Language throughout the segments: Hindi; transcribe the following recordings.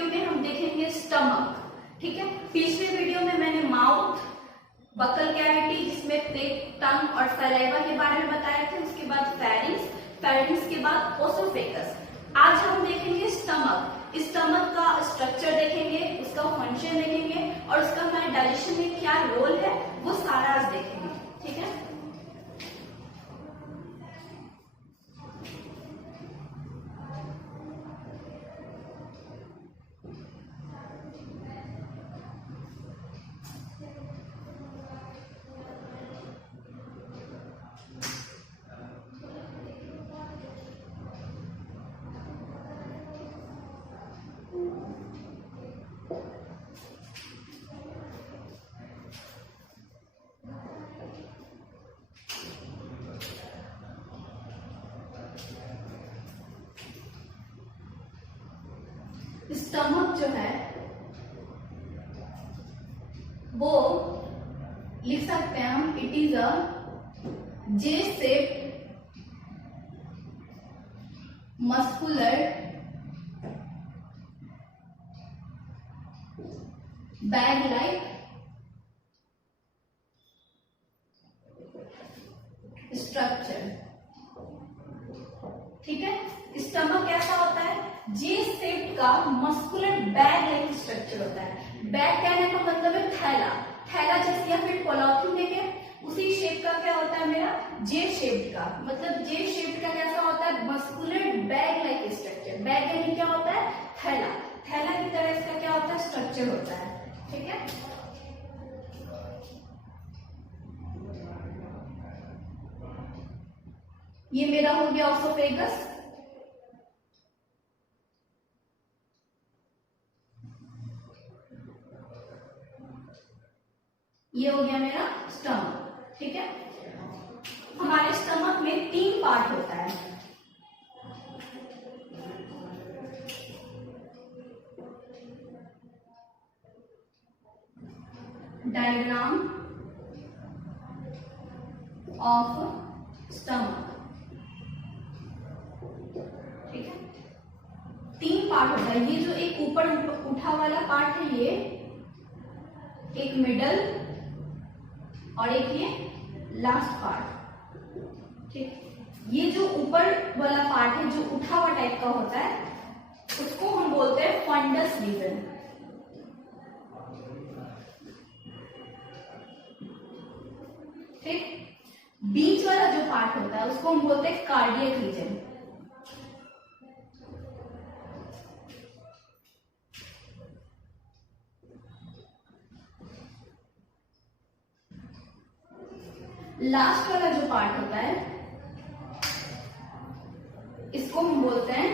वीडियो में हम देखेंगे स्टमक, ठीक है। पिछले वीडियो में मैंने माउथ, बकल कैविटी जिसमें पेट, टंग और सलाइवा के बारे में बताए थे, उसके बाद फेरिंक्स, फेरिंक्स के बाद ओसोफेगस। आज हम देखेंगे स्टमक। स्टमक का स्ट्रक्चर देखेंगे, उसका फंक्शन देखेंगे और उसका हमारे डाइजेशन में क्या रोल है वो सारा आज देखेंगे, ठीक है। स्टमक जो है वो लिख सकते हैं हम, it is a J shape muscular bag like structure, ठीक है। स्टमक कैसा होता है? जे शेप का मस्कुलर बैग लाइक स्ट्रक्चर होता है। बैग कहने का मतलब है थैला, थैला जैसे या फिर पॉलिथीन देखे उसी शेप का क्या होता है मेरा जे शेप का, मतलब जे शेप का कैसा होता है? Muscular bag like structure. Bag यानी क्या होता है? थैला, थैला की तरह इसका क्या होता है? स्ट्रक्चर होता है, ठीक है। ये मेरा हो गया ओसोफेगस। ये हो गया मेरा स्टमक, ठीक है। हमारे स्टमक में 3 पार्ट होता है। डायग्राम ऑफ स्टमक, ठीक है। 3 पार्ट होता है। ये जो एक ऊपर उठा वाला पार्ट है, ये एक मिडल और एक ये लास्ट पार्ट, ठीक। ये जो ऊपर वाला पार्ट है जो उठा हुआ टाइप का होता है उसको हम बोलते हैं फंडस रीजन, ठीक। बीच वाला जो पार्ट होता है उसको हम बोलते हैं कार्डियक रीजन। लास्ट वाला जो पार्ट होता है इसको हम बोलते हैं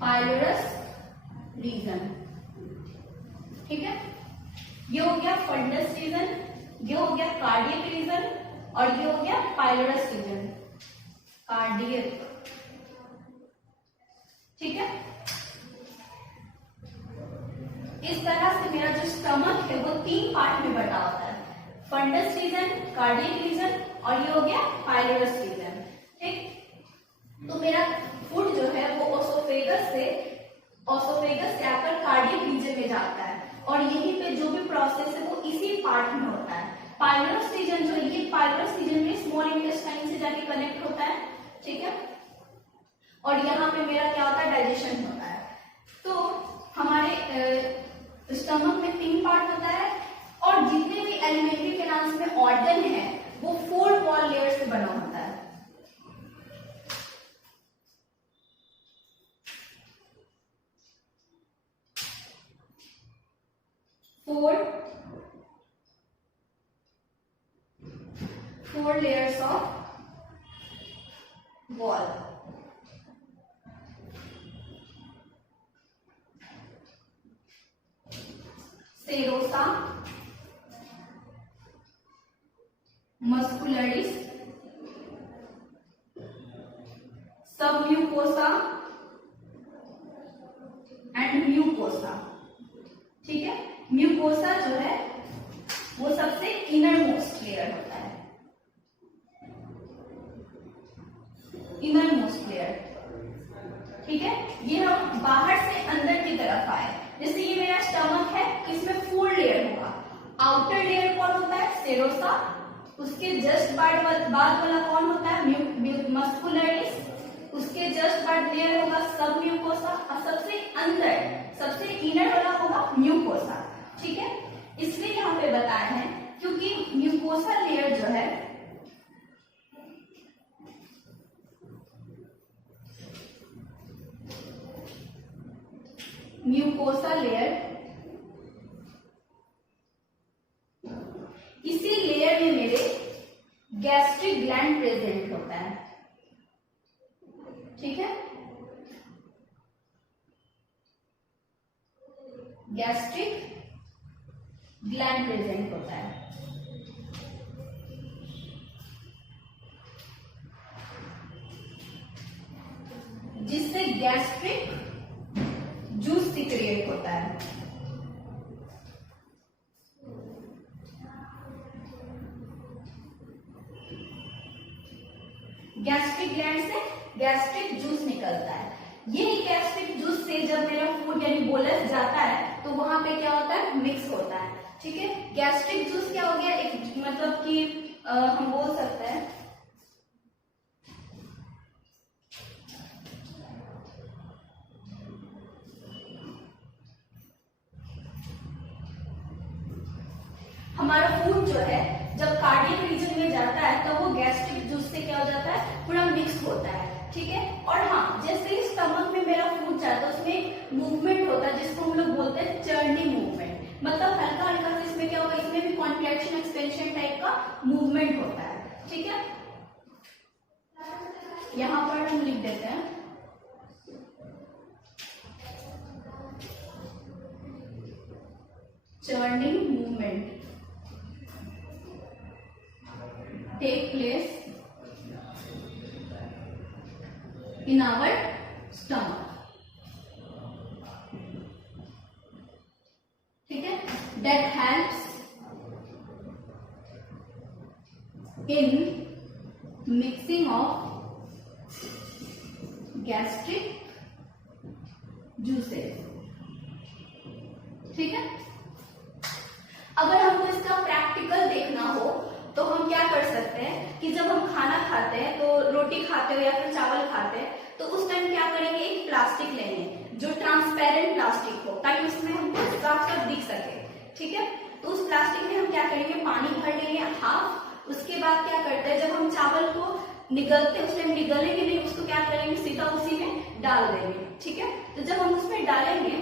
पाइलोरस रीजन, ठीक है। ये हो गया फंडस रीजन, ये हो गया कार्डियक रीजन और ये हो गया पाइलोरस रीजन, कार्डियक, ठीक है। इस तरह से मेरा जो स्टमक है वो 3 पार्ट में बटा होता है, फंडस रीजन, कार्डियक रीजन और ये हो गया पाइलोरस रीजन, ठीक। तो मेरा फूड जो है वो ओसोफेगस से आकर कार्डियक रीजन में जाता है और यहीं पे जो भी प्रोसेस है वो इसी पार्ट में होता है। पाइलोरस रीजन जो है, ये पाइलोरस रीजन में स्मॉल इंटेस्टाइन से जाके कनेक्ट होता है, ठीक है। और यहाँ पे मेरा क्या होता है? डाइजेशन होता है। तो हमारे स्टमक में 3 पार्ट होता है और जितने भी एलिमेंट्री फिनांस में ऑर्गन है वो 4 वॉल लेयर से बना होता है। Four layers of wall, serosa, muscularis, submucosa and mucosa, ठीक है। म्यूकोसा जो है वो सबसे इनर मोस्ट लेयर होता है, इनर मोस्ट लेयर। ठीक है, ये हम बाहर से अंदर की तरफ आए। जैसे ये मेरा स्टमक है, तो इसमें 4 लेयर होगा। आउटर लेयर कौन होता है? सेरोसा। उसके जस्ट बाद वाला कौन होता है? मस्कुलरिस। उसके जस्ट बाद लेयर होगा सब म्यूकोसा, और सबसे अंदर सबसे इनर वाला होगा म्यूकोसा। ठीक है, इसलिए यहाँ पे बताया है क्योंकि म्यूकोसा लेयर जो है म्यूकोसा लेयर, इसी लेयर में मेरे गैस्ट्रिक ग्लैंड प्रेजेंट होता है। ठीक है, गैस्ट्रिक ग्लैंड प्रेजेंट होता है, जिससे गैस्ट्रिक जूस सिक्रिएट होता है। गैस्ट्रिक ग्लैंड से गैस्ट्रिक जूस निकलता है। ये गैस्ट्रिक जूस से जब मेरा फूड यानी बोलस जाता है तो वहां पे क्या होता है? मिक्स होता है। ठीक है, गैस्ट्रिक जूस क्या हो गया? एक मतलब कि हम बोल सकते हैं हमारा फूड जो है जब कार्डियक रीजन में जाता है तो वो गैस्ट्रिक जूस से क्या हो जाता है? पूरा मिक्स होता है। ठीक है, और हाँ, जैसे ही स्टमक में मेरा फूड जाता है उसमें मूवमेंट होता है जिसको हम लोग बोलते हैं चर्निंग मूवमेंट। मतलब हल्का हल्का से इसमें क्या होगा? इसमें भी कॉन्ट्रैक्शन एक्सपेंशन टाइप का मूवमेंट होता है। ठीक है, यहां पर हम लिख देते हैं churning movement take place in our stomach। ठीक है, that helps in mixing of gastric juices। ठीक है, अगर हमको इसका प्रैक्टिकल देखना हो तो हम क्या कर सकते हैं कि जब हम खाना खाते हैं तो रोटी खाते हो या फिर चावल खाते हैं तो उस टाइम क्या करेंगे? एक प्लास्टिक लेंगे जो ट्रांसपेरेंट प्लास्टिक हो ताकि उसमें हमको साफ साफ दिख सके। ठीक है, तो उस प्लास्टिक में हम क्या करेंगे? पानी भर लेंगे हाफ। उसके बाद क्या करते हैं, जब हम चावल को निगलते हैं उस टाइम निगलेंगे नहीं, उसको क्या करेंगे? सीधा उसी में डाल देंगे। ठीक है, तो जब हम उसमें डालेंगे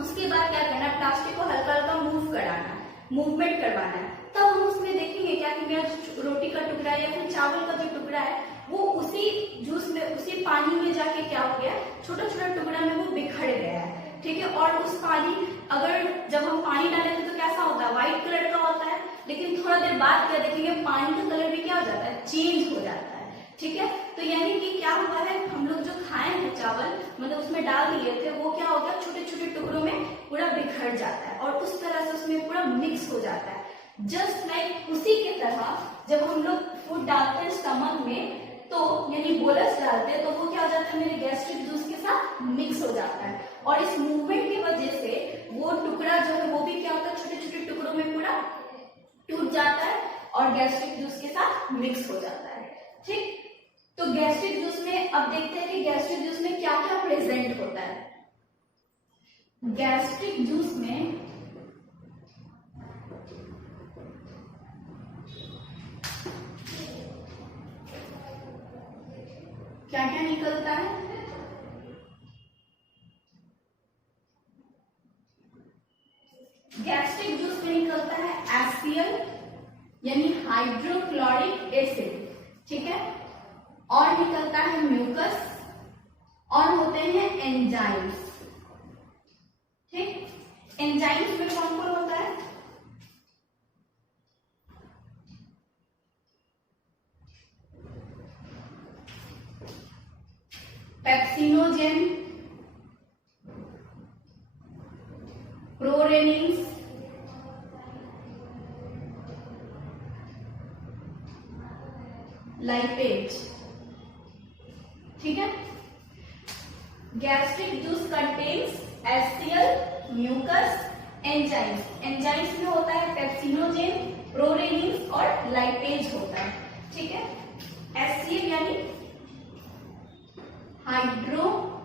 उसके बाद क्या करना है? प्लास्टिक को हल्का हल्का मूव कराना है, मूवमेंट करवाना है। तब हम उसमें देखेंगे क्या कि मेरा रोटी का टुकड़ा या फिर चावल का जो टुकड़ा है वो उसी जूस में, उसी पानी में जाके क्या हो गया? छोटा छोटा टुकड़ा में वो बिखर गया है। ठीक है, और उस पानी, अगर जब हम पानी डालेंगे तो कैसा होता है? व्हाइट कलर का होता है, लेकिन थोड़ा देर बाद क्या देखेंगे? पानी का कलर भी क्या हो जाता है? चेंज हो जाता है। ठीक है, तो यानी कि क्या हुआ है? हम लोग जो खाए हैं चावल, मतलब उसमें डाल दिए थे, वो क्या हो गया? छोटे छोटे टुकड़ों में पूरा बिखर जाता है और उस तरह से उसमें पूरा मिक्स हो जाता है। जस्ट लाइक उसी के तरह जब हम लोग फूड डालते हैं स्टमक में तो यानी बोलस डालते हैं तो वो क्या हो जाता है? मेरे गैस्ट्रिक जूस के साथ मिक्स हो जाता है, और इस मूवमेंट की वजह से वो टुकड़ा जो है वो भी क्या होता है? छोटे छोटे टुकड़ों में पूरा टूट जाता है और गैस्ट्रिक जूस के साथ मिक्स हो जाता है। ठीक, तो गैस्ट्रिक जूस में अब देखते हैं कि गैस्ट्रिक जूस में क्या क्या प्रेजेंट होता है। गैस्ट्रिक जूस में क्या क्या निकलता है? गैस्ट्रिक जूस में निकलता है HCl यानी हाइड्रोक्लोरिक एसिड। ठीक है, और निकलता है म्यूकस, और होते हैं एंजाइम्स। ठीक, एंजाइम्स में कौन कौन होता है? Pepsinogen, prorenins, lipase. ठीक है, gastric juice contains HCl, mucus, enzymes. Enzymes में होता है पेप्सिनोजेन, प्रोरेनिन और लाइपेज होता है। ठीक है, HCl यानी हाइड्रोक्लोरिक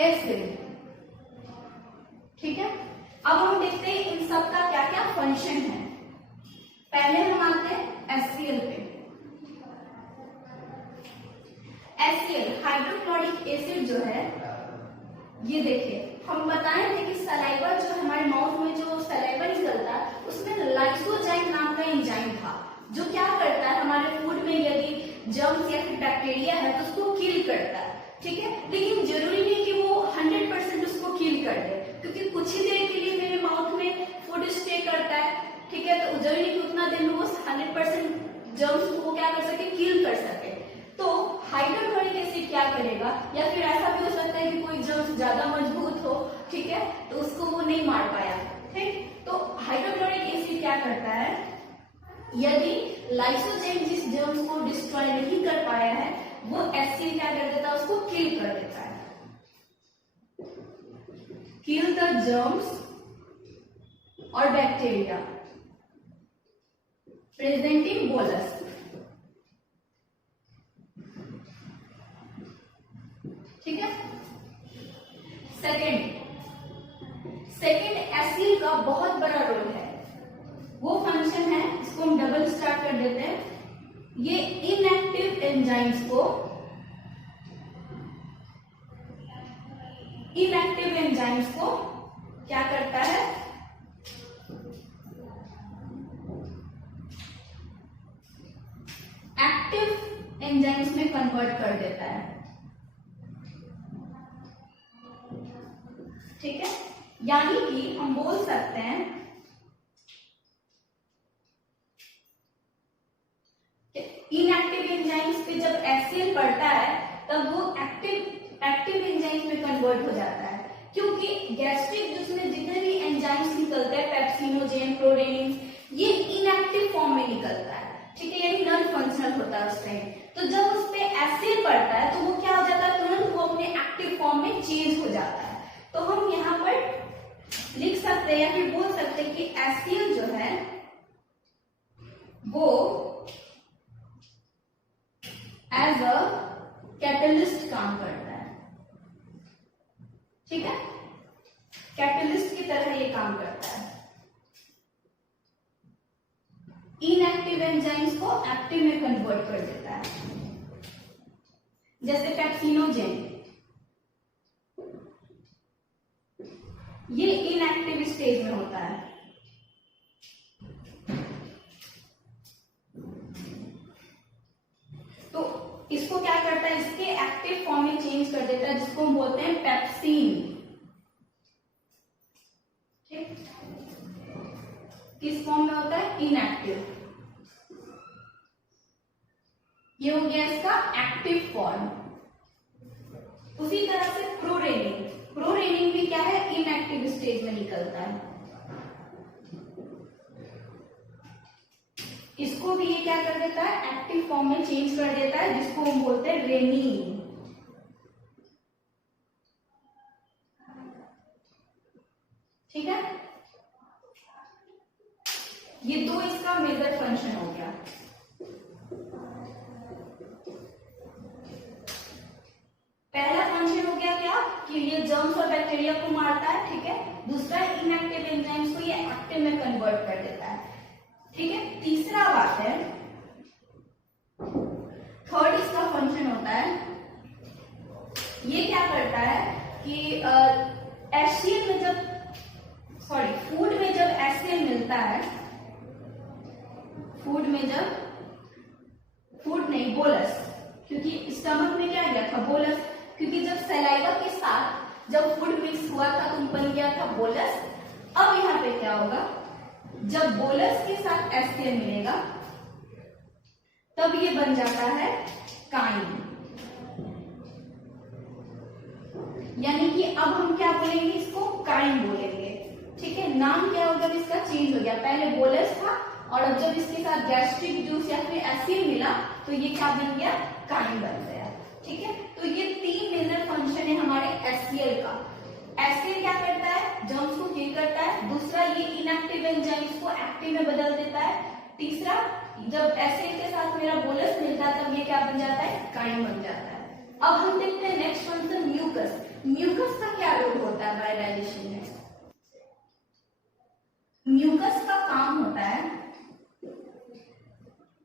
एसिड। ठीक है, अब हम देखते हैं इन सब का क्या क्या फंक्शन है। पहले हम आते हैं HCl पे। HCl हाइड्रोक्लोरिक एसिड जो है, ये देखिए हम बताए थे कि सलाइवा जो हमारे माउथ में जो सलाइवा निकलता है उसमें लाइसोजाइम नाम का एंजाइम था, जो क्या करता है हमारे फूड में यदि जर्म्स या फिर बैक्टीरिया है तो उसको किल करता है। ठीक है, लेकिन जरूरी नहीं कि वो 100% उसको किल कर दे, क्योंकि कुछ ही देर के लिए मेरे माउथ में फूड स्टे करता है। ठीक है, तो जरूरी नहीं कि उतना देर में वो 100% जर्म्स को क्या कर सके, किल कर सके। तो हाइड्रोक्लोरिक एसिड क्या करेगा, या फिर ऐसा भी हो सकता है कि कोई जर्म्स ज्यादा मजबूत हो, ठीक है, तो उसको वो नहीं मार पाया। ठीक, तो हाइड्रोक्लोरिक एसिड क्या करता है, यदि लाइसोजाइम जिस जर्म्स को डिस्ट्रॉय नहीं कर पाया है, वो HCl क्या कर देता है, उसको किल कर देता है। किल द जर्म्स और बैक्टीरिया प्रेजेंट इन बोलस। ठीक है, सेकेंड HCl का बहुत बड़ा रोल है, वो फंक्शन है, इसको हम डबल स्टार्ट कर देते हैं। ये इनएक्टिव एंजाइम्स को क्या करता है, एक्टिव एंजाइम्स में कन्वर्ट कर देता है। ठीक है, यानी कि हम बोल सकते हैं इनएक्टिव एंजाइम्स पे जब HCl पड़ता है तब वो एक्टिव एंजाइम्स में कन्वर्ट हो जाता है, क्योंकि गैस्ट्रिक जूस में जितने भी एंजाइम्स निकलते हैं पेप्सिनोजेन, प्रोरेनिन, ये इनएक्टिव फॉर्म में निकलता है। ठीक है, यानी नॉन फंक्शनल होता है उस टाइम। तो जब उस पे HCl पड़ता है तो वो क्या हो जाता है, तुरंत वो अपने एक्टिव फॉर्म में चेंज हो जाता है। तो हम यहाँ पर लिख सकते हैं या फिर बोल सकते हैं कि HCl जो है वो एज अ कैटलिस्ट काम करता है। ठीक है, कैटलिस्ट की तरह ये काम करता है, इनएक्टिव एंजाइम्स को एक्टिव में कन्वर्ट कर देता है। जैसे पेप्सिनोजेन, ये इनएक्टिव स्टेज में होता है। तो इसको क्या करता है, इसके एक्टिव फॉर्म में चेंज कर देता है, जिसको हम बोलते हैं पेप्सिन। ठीक, किस फॉर्म में होता है, इनएक्टिव। ये हो गया इसका एक्टिव फॉर्म। उसी तरह से प्रोरेनिन भी क्या है, इनएक्टिव स्टेज में निकलता है। इसको भी ये क्या कर देता है, एक्टिव फॉर्म में चेंज कर देता है, जिसको हम बोलते हैं रेनिन। ठीक है, ये दो इसका मेजर फंक्शन हो गया। पहला फंक्शन हो गया क्या, कि ये जर्म्स और बैक्टीरिया को मारता है। ठीक है, दूसरा इनएक्टिव एंजाइम्स को ये एक्टिव में कन्वर्ट कर देता है। ठीक है, तीसरा बात है, थर्ड इसका फंक्शन होता है, ये क्या करता है कि HCl में जब फूड में जब HCl मिलता है, बोलस, क्योंकि स्टमक में क्या गया था, बोलस, क्योंकि जब सलाइवा के साथ जब फूड मिक्स हुआ था तो बन गया था बोलस। अब यहाँ पे क्या होगा, जब बोलस के साथ HCl मिलेगा तब ये बन जाता है काइन। यानी कि अब हम क्या बोलेंगे, इसको काइन बोलेंगे। ठीक है, नाम क्या होगा, इसका चेंज हो गया, पहले बोलस था और अब जब इसके साथ गैस्ट्रिक जूस या फिर एसिड मिला तो ये क्या बन गया, काइम बन गया। ठीक है, तो ये 3 मेजर फंक्शन है हमारे HCl का। एसिड क्या करता है, जर्म्स को किल करता है। दूसरा, ये इनएक्टिव एंजाइम्स को एक्टिव में बदल देता है। तीसरा, जब एसिड के साथ मेरा बोलस मिलता है तब ये क्या बन जाता है, काइम बन जाता है। अब हम देखते हैं नेक्स्ट फंक्शन म्यूकस। म्यूकस का क्या रोल होता है हमारे डाइजेशन में? म्यूकस का काम होता है,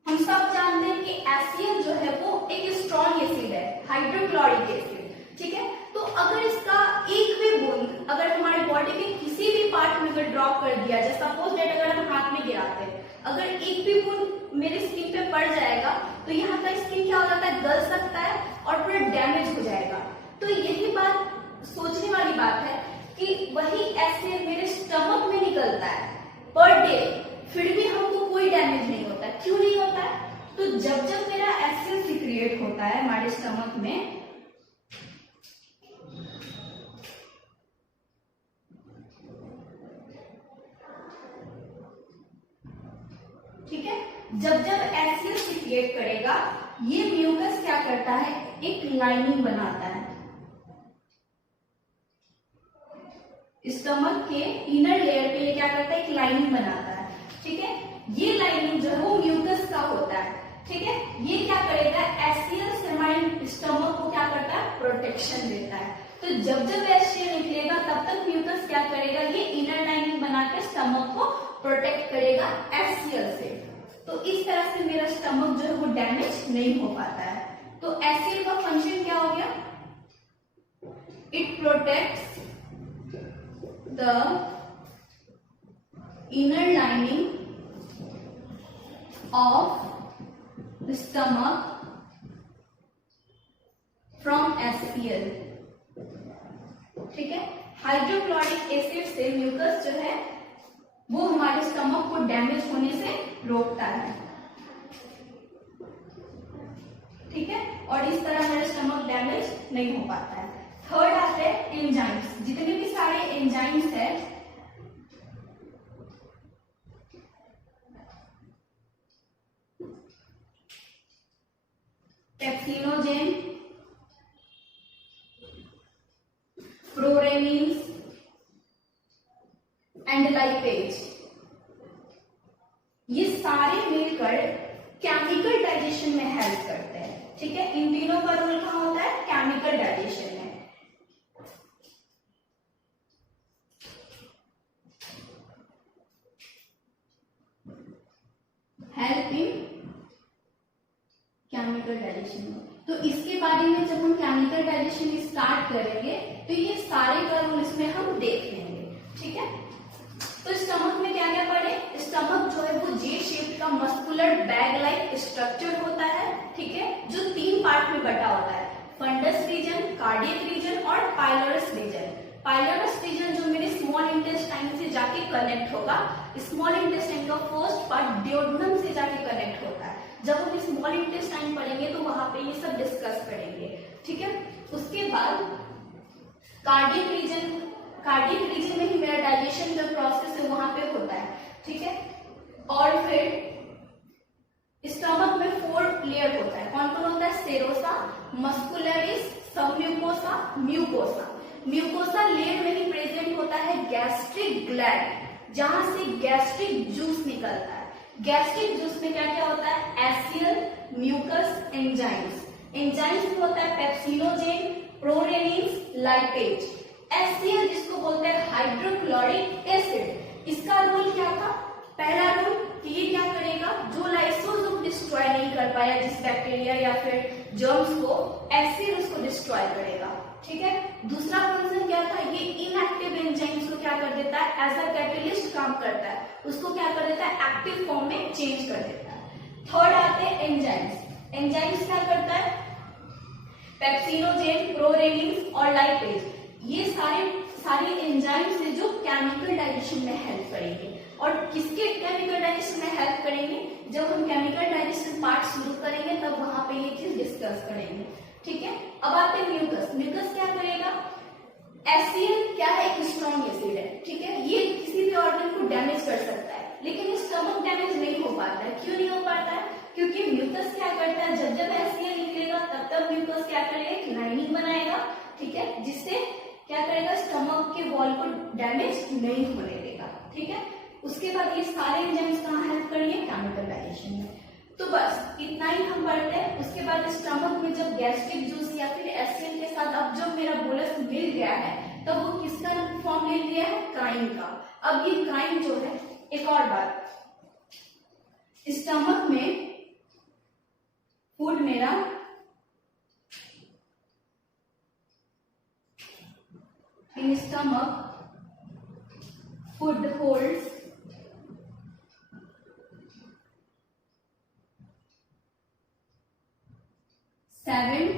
हम सब जानते हैं कि HCl जो है वो एक स्ट्रॉन्ग एसिड है, हाइड्रोक्लोरिक एसिड। ठीक है, तो अगर इसका एक भी बूंद अगर हमारे बॉडी के किसी भी पार्ट में अगर ड्रॉप कर दिया जाए, सपोज दैट अगर हम हाथ में गिराते हैं, अगर एक भी बूंद मेरी स्किन पे पड़ जाएगा तो यहाँ का स्किन क्या हो जाता है, गल सकता है और पूरा डैमेज हो जाएगा। तो यही बात सोचने वाली बात है कि वही एसिड मेरे स्टमक में निकलता है पर डे, फिर भी हमको कोई डैमेज नहीं होता। क्यों नहीं होता है? तो जब जब मेरा एसिड सीक्रिएट होता है हमारे स्टमक में, ठीक है, जब जब एसिड सीक्रिएट करेगा ये म्यूकस क्या करता है, एक लाइनिंग बनाता है स्टमक के इनर लेयर पे। ये क्या करता है, एक लाइनिंग बनाता है। ठीक है, ये लाइनिंग जो है वो म्यूकस का होता है। ठीक है, ये क्या करेगा, HCl से हमारे स्टमक को क्या करता है, प्रोटेक्शन देता है। तो जब जब HCl निकलेगा तब तक म्यूकस क्या करेगा, ये इनर लाइनिंग बनाकर स्टमक को प्रोटेक्ट करेगा HCl से। तो इस तरह से मेरा स्टमक जो है वो डैमेज नहीं हो पाता है। तो HCl का फंक्शन क्या हो गया, it protects the inner lining of the stomach from HCl। ठीक है, हाइड्रोक्लोरिक एसिड से म्यूकस जो है वो हमारे स्टमक को डैमेज होने से रोकता है। ठीक है, और इस तरह हमारा स्टमक डैमेज नहीं हो पाता है। थर्ड आते हैं एंजाइम्स। जितने भी सारे एंजाइम्स है, पेप्सिनोजेन, प्रोरेनिन्स एंड लाइपेज, ये सारे मिलकर केमिकल डाइजेशन में हेल्प करते हैं। ठीक है, इन तीनों का रोल कहाँ होता है, केमिकल डाइजेशन में। हेल्प इन केमिकल डाइजेशन में। तो इसके बारे में जब हम केमिकल डाइजेशन स्टार्ट करेंगे तो ये सारे का रोल इसमें हम देख लेंगे। ठीक है, तो स्टमक में क्या क्या पढ़े, स्टमक जो है वो जे शेप का मस्कुलर बैग लाइक स्ट्रक्चर होता है। ठीक है, जो 3 पार्ट में बटा होता है, फंडस रीजन, कार्डियक रीजन और पाइलोरस रीजन। पाइलोरस रीजन जो मेरे स्मॉल इंटेस्टाइन से जाके कनेक्ट होगा, स्मॉल इंटेस्टाइन का फर्स्ट पार्ट ड्यूोडेनम से जाके कनेक्ट होता है। जब हम स्मॉल इंटेस्टाइन पढ़ेंगे तो वहां पे ये सब डिस्कस करेंगे। ठीक है, उसके बाद कार्डियक रीजन, कार्डियक रीजन में ही मेरा डाइजेशन जो प्रोसेस है वहां पे होता है। ठीक है, और फिर स्टमक में 4 लेयर होता है। कौन कौन होता है, serosa, muscularis, submucosa, mucosa. Mucosa layer में ही प्रेजेंट होता है गैस्ट्रिक ग्लैंड, जहां से गैस्ट्रिक जूस निकलता है। गैस्ट्रिक जूस में क्या क्या होता है, HCl, म्यूकस, एंजाइम्स। एंजाइम्स में होता है पेप्सिनोजेन, प्रोरेनिन्स, लाइपेज। HCl जिसको बोलते हैं हाइड्रोक्लोरिक एसिड, इसका रोल क्या था, पहला रोल कि ये क्या करेगा, जो लाइसोसोम डिस्ट्रॉय नहीं कर पाया जिस बैक्टीरिया या फिर जर्म्स को, एसिड उसको डिस्ट्रॉय करेगा। ठीक है, दूसरा फंक्शन क्या था, ये इनएक्टिव एंजाइम्स को क्या कर देता है, एज अ कैटलिस्ट काम करता है, उसको क्या कर देता है, एक्टिव फॉर्म में चेंज कर देता है। थर्ड आते हैं एंजाइम्स। एंजाइम्स क्या करता है, पेप्सिनोजेन, प्रोरेनिन्स और लाइपेज, ये सारे एंजाइम्स है जो केमिकल डाइजेशन में हेल्प करेंगे। और किसके केमिकल डाइजेशन में हेल्प करेंगे, जब हम केमिकल डाइजेशन पार्ट शुरू करेंगे तब वहां पे ये चीज डिस्कस करेंगे। ठीक है, अब आते हैं म्यूकस। म्यूकस क्या करेगा, HCl क्या है, एक स्ट्रॉन्ग एसिड है। ठीक है, ये किसी भी ऑर्गन को डैमेज कर सकता है, लेकिन स्टमक डैमेज नहीं हो पाता है। क्यों नहीं हो पाता है? क्योंकि म्यूकस क्या करता है, जब जब HCl निकलेगा तब तब म्यूकस क्या करेगा, एक लाइनिंग बनाएगा, ठीक है, जिससे क्या करेगा, स्टमक के वॉल को डैमेज नहीं होने देगा, ठीक है। उसके बाद ये सारे एंजाइम्स कहाँ हेल्प करेंगे, केमिकल डाइजेशन में। तो बस इतना ही हम पढ़ते हैं। उसके बाद स्टमक में जब गैस्ट्रिक जूस या फिर HCl के साथ अब जब मेरा बोलस मिल गया है, तब वो किसका फॉर्म ले लिया है, काइन का। अब ये काइन जो है, एक और बात, स्टमक में फूड मेरा in stomach food holds 7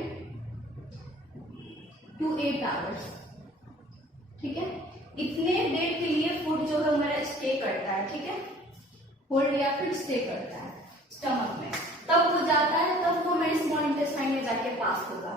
to 8 hours, ठीक है। इतने देर के लिए फूड जो है मेरा स्टे करता है, ठीक है, होल्ड या फिर स्टे करता है स्टमक में, तब वो जाता है, तब वो मेरे स्मॉल इंटेस्टाइन में जाके पास होगा।